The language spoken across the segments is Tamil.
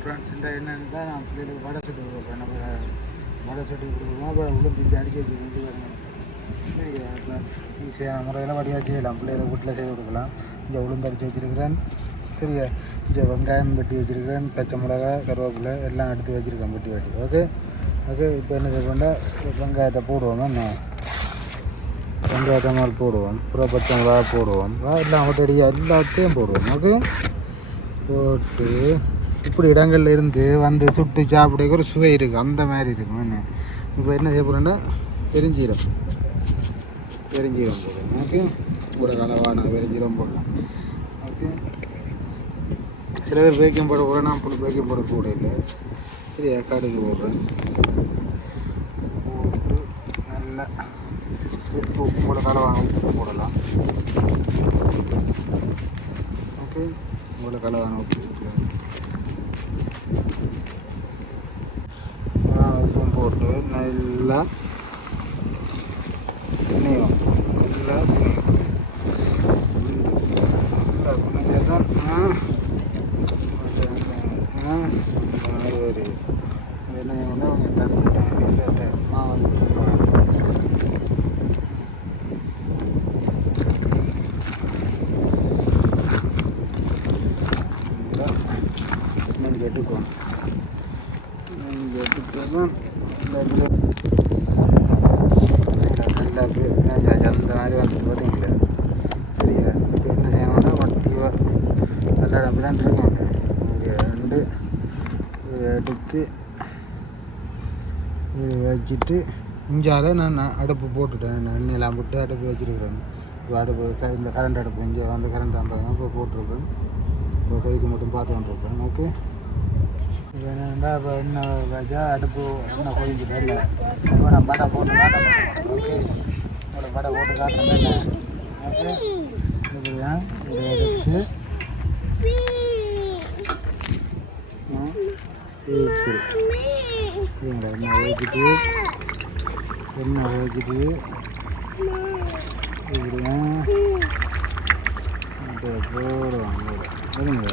ஃப்ரெண்ட்ஸ் இந்த என்னென்னா நான் பிள்ளைகளுக்கு வடை சுட்டு கொடுப்பேன். நம்ம வடை சுட்டு கொடுக்குறோம். அப்புறம் உளுந்து அடிச்சு வச்சு செஞ்சு வரணும். சரி, இப்போ ஈஸியான முறையில் வடியாக செய்யலாம். பிள்ளைகளை வீட்டில் செய்து கொடுக்கலாம். இங்கே உளுந்து அடித்து வச்சுருக்கிறேன். சரியா, இங்கே வெங்காயம் வெட்டி வச்சுருக்கிறேன். பச்சை மிளகா, கருவேப்பிலை எல்லாம் எடுத்து வச்சுருக்கேன் வெட்டி வெட்டி. Okay okay. இப்போ என்ன செய்வோம்னா வெங்காயத்தை போடுவோம். வெங்காயத்தை மாதிரி போடுவோம். அப்புறம் பச்சை மிளகா போடுவோம். எல்லாம் ஒட்டடியாக எல்லாத்தையும் போடுவோம். ஓகே, போட்டு இப்படி இடங்கள்ல இருந்து வந்து சுட்டு சாப்பிட ஒரு சுவை இருக்குது. அந்த மாதிரி இருக்கும். என்ன இப்போ என்ன செய்ய போகிறோன்னா பெருஞ்சீரம் போடுவோம். ஓகே, ஒரு அளவான பெருஞ்சீரம் போடலாம். ஓகே, சில பேர் பேக்கிங் போட கூட நான் பேக்கிங் போட கூட இல்லை. சரியா, கடுகு போடுறேன். போட்டு நல்லா உப்பு உங்களோட அளவான உப்பு போடலாம். ஓகே, உங்களோட அளவான உப்பு உப்பும் போட்டு நல்லா புனியும். நல்லா புனிஞ்சதான் ஒரு என்ன செய்யணும்னா அவங்க தண்ணி மாவு நீங்கள் எடுக்கணும். நீங்கள் எடுத்துதான் நல்லா அந்த மாதிரி வந்துட்டு பார்த்தீங்களா. சரியா, இப்போ என்ன செய்யணும்னா வட்டிவா நல்லா அப்படின்ட்டு இருக்கோங்க. ரெண்டு எடுத்து வச்சுட்டு இஞ்சால நான் அடுப்பு போட்டுட்டேன். எண்ணெயெல்லாம் போட்டு அடுப்பு வச்சுருக்குறேன். இப்போ அடுப்பு இந்த கரண்ட் அடுப்பு இங்கே வந்து கரண்ட் ஆம்பது இப்போ போட்டிருப்பேன். இப்போ கொதிக்க மட்டும் பார்த்து வந்துருப்பேன். ஓகே, இப்போ என்னென்னா இப்போ எண்ணெய் வச்சா அடுப்பு எண்ணெய் கொதிக்கிட்டு இல்லை. இப்போ நான் படை போட்டு காட்டுறேன். ஓகே, ஒரு படை போட்டு காட்டுறேன். இல்லை ஓகே, இப்படியா இதை எடுத்து எண்ணெய் வச்சுட்டு இப்படியா போடுவாங்க. வருங்க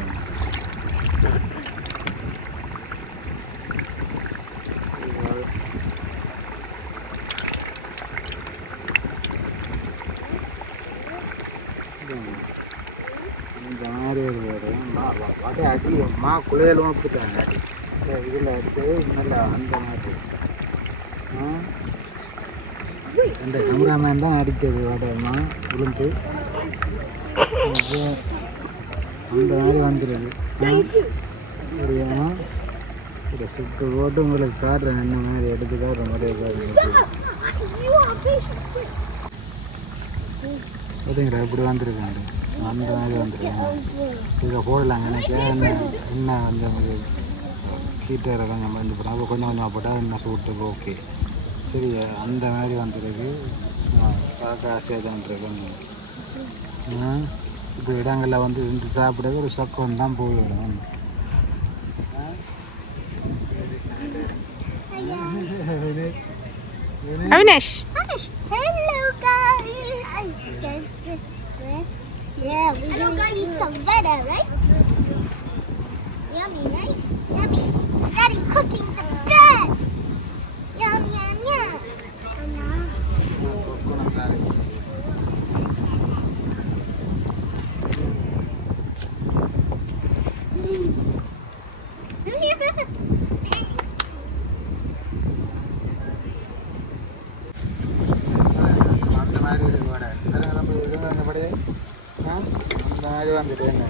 இந்த மாதிரி வடை அடி மா குளியலும் அப்படித்தாங்க. இதில் எடுத்தது நல்லா அந்த மாதிரி அந்த கேமராமேன் தான் அடித்தது வடைமா உளுந்து அந்த மாதிரி வந்துடுது. சரியா, இதை சுட்டு போட்டு உங்களுக்கு காட்டுறேன். என்ன மாதிரி எடுத்து காட்டுறேன். நிறைய காட்டுறேன். பார்த்தீங்களா இப்படி வந்துருக்காங்க. அந்த மாதிரி வந்துருக்காங்க. இதை போடலாங்க. எனக்கு என்ன கொஞ்சம் ஹீட்டரை கொஞ்சம் வந்து போட்டால் அப்போ கொஞ்சம் கொஞ்சம் போட்டால் என்ன சூட்டு ஓகே. சரியா, அந்த மாதிரி வந்துருக்கு. பார்க்க ஆசையாக தான் இருக்கு. இப்போ இடங்களில் வந்து இருந்து சாப்பிட ஒரு சக்கம் தான் போயிடும். Avinash. Hello guys. Yeah, we're gonna eat some butter, right? Yummy, right? Yummy. Daddy cooking the best. Yum yum yum. அந்த மாதிரி இருக்கு வடை. நம்ம எதுவும் அந்த படையே அந்த மாதிரி வந்துட்டு என்ன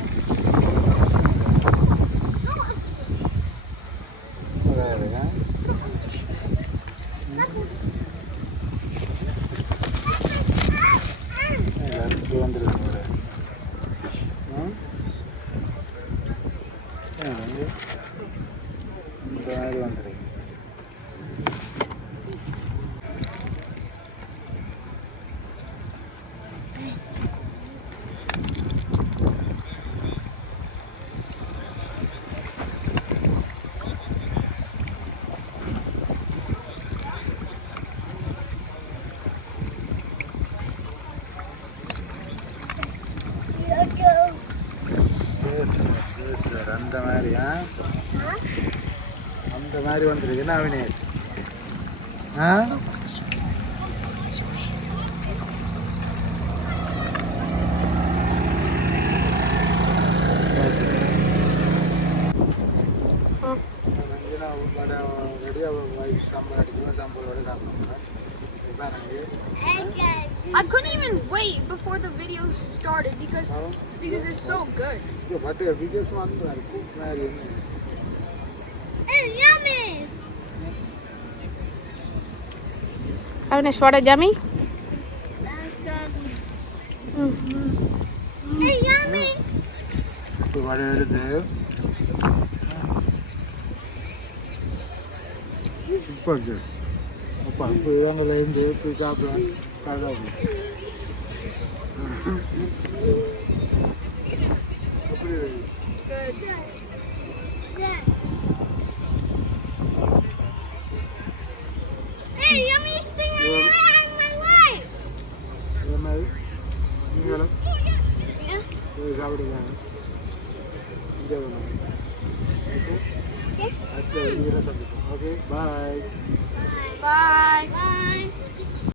வந்துருக்கு வடை. இந்த மாதிரி வந்துருக்கு. Yes, sir. அந்த மாதிரியா இந்த மாதிரி வந்துருக்கு என்ன அவினேஷ்? ஆ I couldn't even wait before the video started because it's so good. Hey, yummy. Agnes, what a yummy? Hey, yummy. இப்போ இவங்கலேருந்து போய் சாப்பிடுவேன் கரெக்டாக எப்படி இருக்கு? Good. Hey, yummiest thing I ever had in my life. இதே மாதிரி நீங்களும் Yeah. போய் சாப்பிடுவாங்க இங்கே வேணும். Okay Okay. அடுத்த வீடியோவில் சந்திப்போம். Okay bye. Bye. Bye.